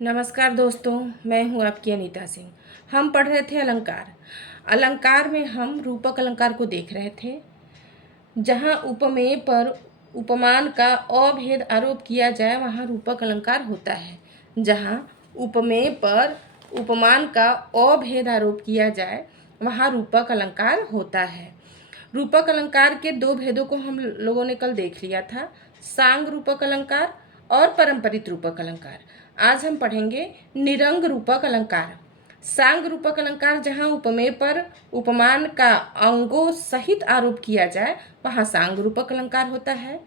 नमस्कार दोस्तों, मैं हूँ आपकी अनीता सिंह। हम पढ़ रहे थे अलंकार। अलंकार में हम रूपक अलंकार को देख रहे थे, जहाँ उपमेय पर उपमान का अभेद आरोप किया जाए वहाँ रूपक अलंकार होता है। जहाँ उपमेय पर उपमान का अभेद आरोप किया जाए वहाँ रूपक अलंकार होता है। रूपक अलंकार के दो भेदों को हम लोगों ने कल देख लिया था, सांग रूपक अलंकार और परंपरित रूपक अलंकार। आज हम पढ़ेंगे निरंग रूपक अलंकार। सांग रूपक अलंकार जहाँ उपमेय पर उपमान का अंगों सहित आरोप किया जाए वहाँ सांग रूपक अलंकार होता है।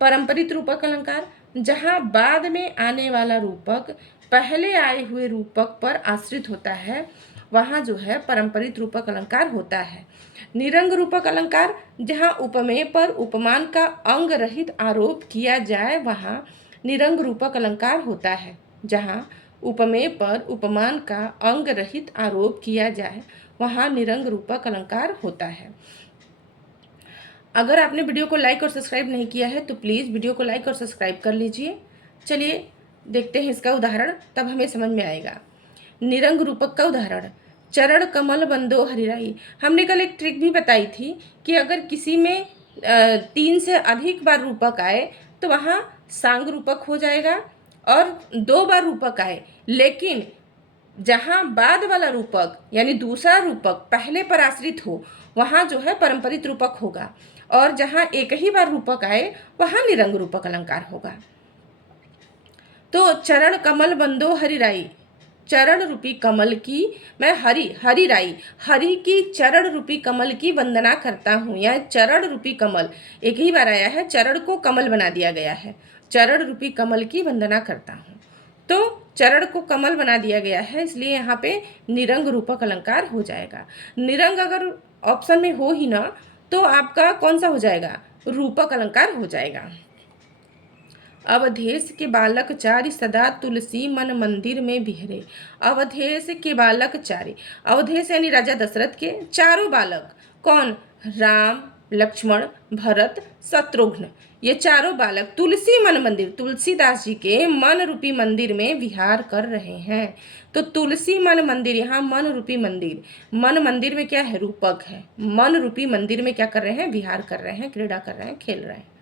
परंपरित रूपक अलंकार जहाँ बाद में आने वाला रूपक पहले आए हुए रूपक पर आश्रित होता है वहाँ जो है परंपरित रूपक अलंकार होता है। निरंग रूपक अलंकार जहाँ उपमेय पर उपमान का अंग रहित आरोप किया जाए वहाँ निरंग रूपक अलंकार होता है। जहाँ उपमेय पर उपमान का अंग रहित आरोप किया जाए वहाँ निरंग रूपक अलंकार होता है। अगर आपने वीडियो को लाइक और सब्सक्राइब नहीं किया है तो प्लीज़ वीडियो को लाइक और सब्सक्राइब कर लीजिए। चलिए देखते हैं इसका उदाहरण, तब हमें समझ में आएगा। निरंग रूपक का उदाहरण, चरण कमल बंदो हरिराई। हमने कल एक ट्रिक भी बताई थी कि अगर किसी में 3 से अधिक बार रूपक आए तो वहाँ सांग रूपक हो जाएगा, और 2 बार रूपक आए लेकिन जहाँ बाद वाला रूपक यानी दूसरा रूपक पहले पर आश्रित हो वहाँ जो है परंपरित रूपक होगा, और जहाँ एक ही बार रूपक आए वहाँ निरंग रूपक अलंकार होगा। तो चरण कमल बंदो हरिराई, चरण रूपी कमल की मैं हरिराई, हरि की चरण रूपी कमल की वंदना करता हूँ। या चरण रूपी कमल एक ही बार आया है, चरण को कमल बना दिया गया है, चरण रूपी कमल की वंदना करता हूँ। तो चरण को कमल बना दिया गया है, इसलिए यहाँ पे निरंग रूपक अलंकार हो जाएगा। निरंग अगर ऑप्शन में हो ही ना तो आपका कौन सा हो जाएगा, रूपक अलंकार हो जाएगा। अवधेश के बालक चारि सदा तुलसी मन मंदिर में बिहरे। अवधेश के बालक चारि, अवधेश यानी राजा दशरथ के चारों बालक, कौन, राम, लक्ष्मण, भरत, शत्रुघ्न, ये चारों बालक तुलसी मन मंदिर, तुलसीदास जी के मन रूपी मंदिर में विहार कर रहे हैं। तो तुलसी मन मंदिर, यहाँ मन रूपी मंदिर, मन मंदिर में क्या है, रूपक है। मन रूपी मंदिर में क्या कर रहे हैं, विहार कर रहे हैं, क्रीड़ा कर रहे हैं, खेल रहे हैं।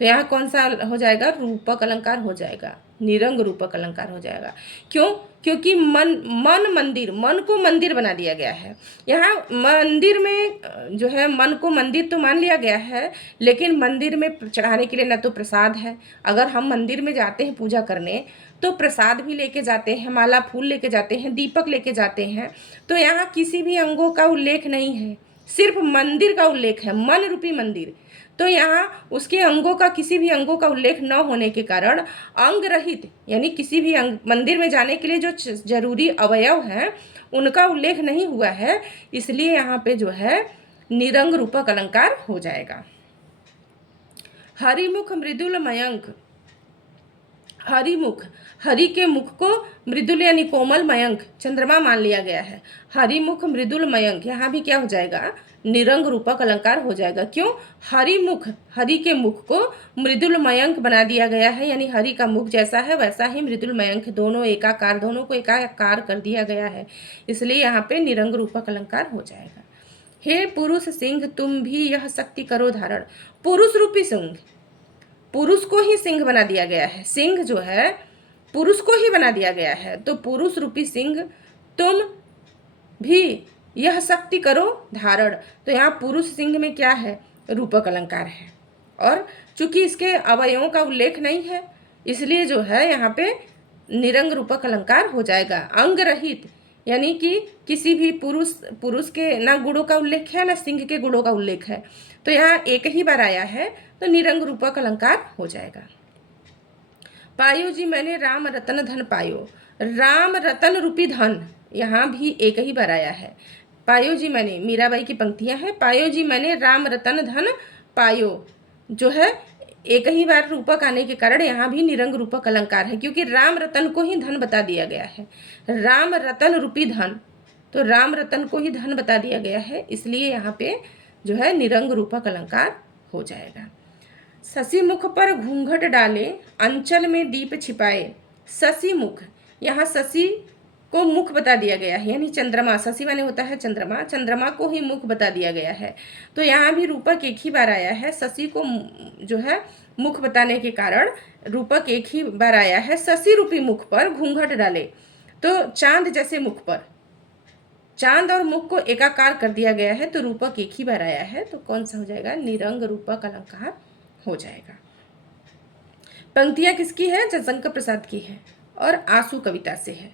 तो यहाँ कौन सा हो जाएगा, रूपक अलंकार हो जाएगा, निरंग रूपक अलंकार हो जाएगा। क्यों, क्योंकि मन मंदिर, मन को मंदिर बना दिया गया है। यहाँ मंदिर में जो है मन को मंदिर तो मान लिया गया है, लेकिन मंदिर में चढ़ाने के लिए न तो प्रसाद है, अगर हम मंदिर में जाते हैं पूजा करने तो प्रसाद भी लेके जाते हैं, माला फूल लेके जाते हैं, दीपक लेके जाते हैं। तो यहाँ किसी भी अंगों का उल्लेख नहीं है, सिर्फ मंदिर का उल्लेख है, मन रूपी मंदिर। तो यहाँ उसके अंगों का, किसी भी अंगों का उल्लेख न होने के कारण अंग रहित यानी किसी भी अंग, मंदिर में जाने के लिए जो जरूरी अवयव हैं उनका उल्लेख नहीं हुआ है, इसलिए यहाँ पे जो है निरंग रूपक अलंकार हो जाएगा। हरिमुख मृदुल मयंक, हरिमुख, हरि के मुख को मृदुल यानी कोमल, मयंक चंद्रमा मान लिया गया है। हरिमुख मृदुल मयंक, यहाँ भी क्या हो जाएगा, निरंग रूपक अलंकार हो जाएगा। क्यों, हरिमुख, हरि के मुख को मृदुल मयंक बना दिया गया है, यानी हरि का मुख जैसा है वैसा ही मृदुल मयंक, दोनों एकाकार, दोनों को एकाकार कर दिया गया है, इसलिए यहाँ पे निरंग रूपक अलंकार हो जाएगा। हे पुरुष सिंह तुम भी यह शक्ति करो धारण, पुरुष रूपी सिंह, पुरुष को ही सिंह बना दिया गया है, सिंह जो है पुरुष को ही बना दिया गया है। तो पुरुष रूपी सिंह तुम भी यह शक्ति करो धारण, तो यहाँ पुरुष सिंह में क्या है, रूपक अलंकार है, और चूंकि इसके अवयवों का उल्लेख नहीं है इसलिए जो है यहाँ पे निरंग रूपक अलंकार हो जाएगा। अंग रहित यानी कि किसी भी पुरुष के ना गुणों का उल्लेख है ना सिंह के गुणों का उल्लेख है, तो यहाँ एक ही बार आया है तो निरंग रूपक अलंकार हो जाएगा। पायो जी मैंने राम रतन धन पायो, राम रतन रूपी धन यहाँ भी एक ही बार आया है। पायो जी मैंने, मीराबाई की पंक्तियां हैं, पायो जी मैंने राम रतन धन पायो, जो है एक ही बार रूपक आने के कारण यहाँ भी निरंग रूपक अलंकार है, क्योंकि राम रतन को ही धन बता दिया गया है, राम रतन रूपी धन, तो राम रतन को ही धन बता दिया गया है, इसलिए यहाँ पे जो है निरंग रूपक अलंकार हो जाएगा। शशि मुख पर घूंघट डाले अंचल में दीप छिपाए, शशि मुख यहाँ शशि को मुख बता दिया गया है, यानी चंद्रमा, शशि माने होता है चंद्रमा, चंद्रमा को ही मुख बता दिया गया है। तो यहाँ भी रूपक एक ही बार आया है, शशि को जो है मुख बताने के कारण रूपक एक ही बार आया है। शशि रूपी मुख पर घूंघट डाले, तो चांद जैसे मुख पर, चांद और मुख को एकाकार कर दिया गया है, तो रूपक एक ही बार आया है, तो कौन सा हो जाएगा? निरंग रूपक अलंकार हो जाएगा। पंक्तियां किसकी है? जयशंकर प्रसाद की है और आंसू कविता से है।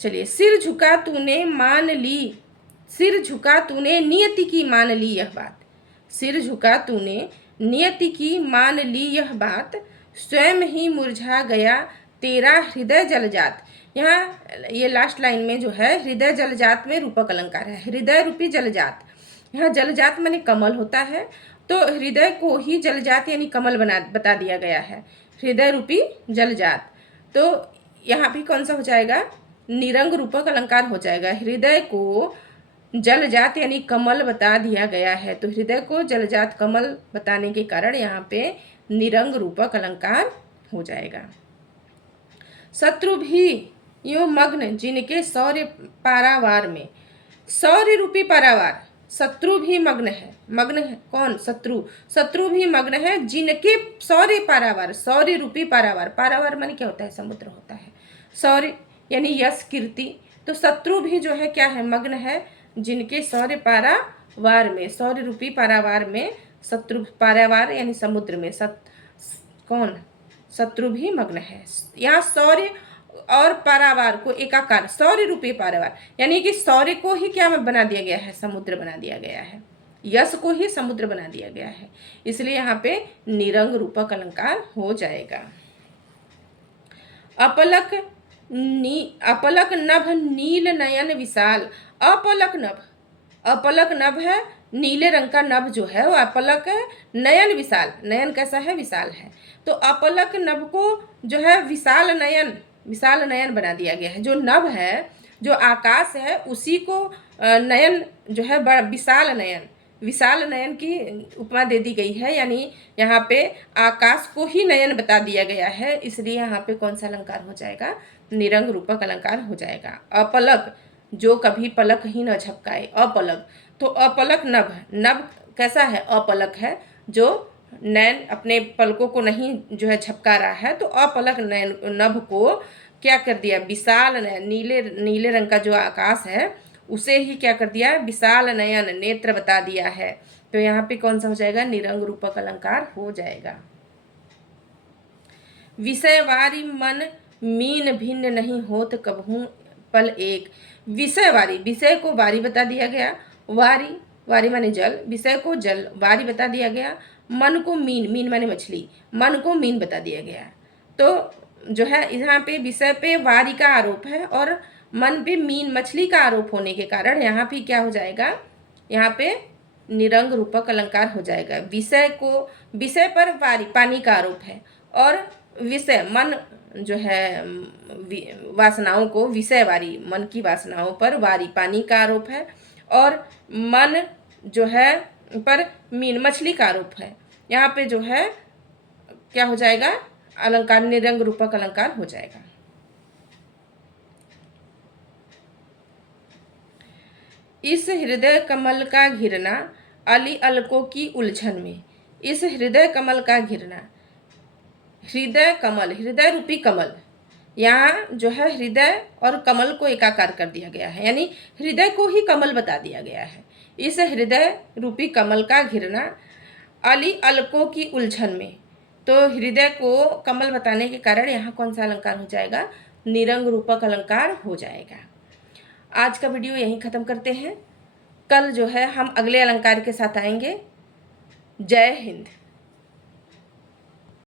चलिए, सिर झुका तूने मान ली, सिर झुका तूने नियति की मान ली यह बात, सिर झुका तूने नियति की मान ली यह बात, स्वयं ही मुरझा गया तेरा हृदय जलजात। यहाँ ये लास्ट लाइन में जो है हृदय जलजात में रूपक अलंकार है, हृदय रूपी जलजात। यहाँ जलजात माने कमल होता है, तो हृदय को ही जलजात यानी कमल बता दिया गया है, हृदय रूपी जलजात। तो यहाँ भी कौन सा हो जाएगा? निरंग रूपक अलंकार हो जाएगा। हृदय को जलजात यानी कमल बता दिया गया है, तो हृदय को जलजात कमल बताने के कारण यहाँ पे निरंग रूपक अलंकार हो जाएगा। शत्रु भी यूं मग्न जिनके शौर्य पारावार में, शौर्य रूपी पारावार, शत्रु भी मग्न है, मग्न है कौन? शत्रु, शत्रु भी मग्न है जिनके शौर्य पारावार, शौर्य रूपी पारावार, पारावार माने क्या होता है? समुद्र होता है। शौर्य यानी यश कीर्ति, तो शत्रु भी जो है क्या है? मग्न है जिनके शौर्य पारावार में, शौर्य रूपी पारावार में, शत्रु पारावार यानी समुद्र में कौन? शत्रु भी मग्न है। यहाँ शौर्य और पारावार को एकाकार, शौर्य रूपी पारावार, यानी कि शौर्य को ही क्या बना दिया गया है? समुद्र बना दिया गया है, यश को ही समुद्र बना दिया गया है, इसलिए यहाँ पे निरंग रूपक अलंकार हो जाएगा। अपलक नभ नील नयन विशाल, अपलक नभ, अपलक नभ है नीले रंग का नभ जो है वो अपलक है, नयन विशाल, नयन कैसा है? विशाल है, तो अपलक नभ को जो है विशाल नयन, विशाल नयन बना दिया गया है। जो नभ है, जो आकाश है, उसी को नयन जो है विशाल नयन, विशाल नयन की उपमा दे दी गई है, यानी यहाँ पे आकाश को ही नयन बता दिया गया है, इसलिए यहाँ पे कौन सा अलंकार हो जाएगा? निरंग रूपक अलंकार हो जाएगा। अपलक, जो कभी पलक ही न झपकाए, अपलक, तो अपलक नभ, नभ कैसा है? अपलक है, जो नैन अपने पलकों को नहीं जो है झपका रहा है, तो अपलक नैन नभ को क्या कर दिया? विशाल नयन, नीले नीले रंग का जो आकाश है उसे ही क्या कर दिया? विशाल नयन, नेत्र बता दिया है, तो यहाँ पे कौन सा हो जाएगा? निरंग रूपक अलंकार हो जाएगा। विषय वारी मन मीन भिन्न नहीं होत कबहू पल एक, विषय वारी, विषय को वारी बता दिया गया, वारी, वारी माने जल, विषय को जल, वारी बता दिया गया, मन को मीन, मीन माने मछली, मन को मीन बता दिया गया। तो जो है यहाँ पे विषय पे वारी का आरोप है और मन पे मीन, मछली का आरोप होने के कारण यहाँ पे क्या हो जाएगा? यहाँ पे निरंग रूपक अलंकार हो जाएगा। विषय को, विषय पर वारी, पानी का आरोप है, और विषय मन जो है वासनाओं को, विषय वारी, मन की वासनाओं पर वारी, पानी का आरोप है, और मन जो है पर मीन, मछली का आरोप है। यहाँ पे जो है क्या हो जाएगा? अलंकार निरंग रूपक अलंकार हो जाएगा। इस हृदय कमल का घिरना अली अलकों की उलझन में, इस हृदय कमल का घिरना, हृदय कमल, हृदय रूपी कमल, यहाँ जो है हृदय और कमल को एकाकार कर दिया गया है, यानी हृदय को ही कमल बता दिया गया है। इस हृदय रूपी कमल का घिरना अली अलकों की उलझन में, तो हृदय को कमल बताने के कारण यहाँ कौन सा अलंकार हो जाएगा? निरंग रूपक अलंकार हो जाएगा। आज का वीडियो यहीं ख़त्म करते हैं, कल जो है हम अगले अलंकार के साथ आएंगे। जय हिंद।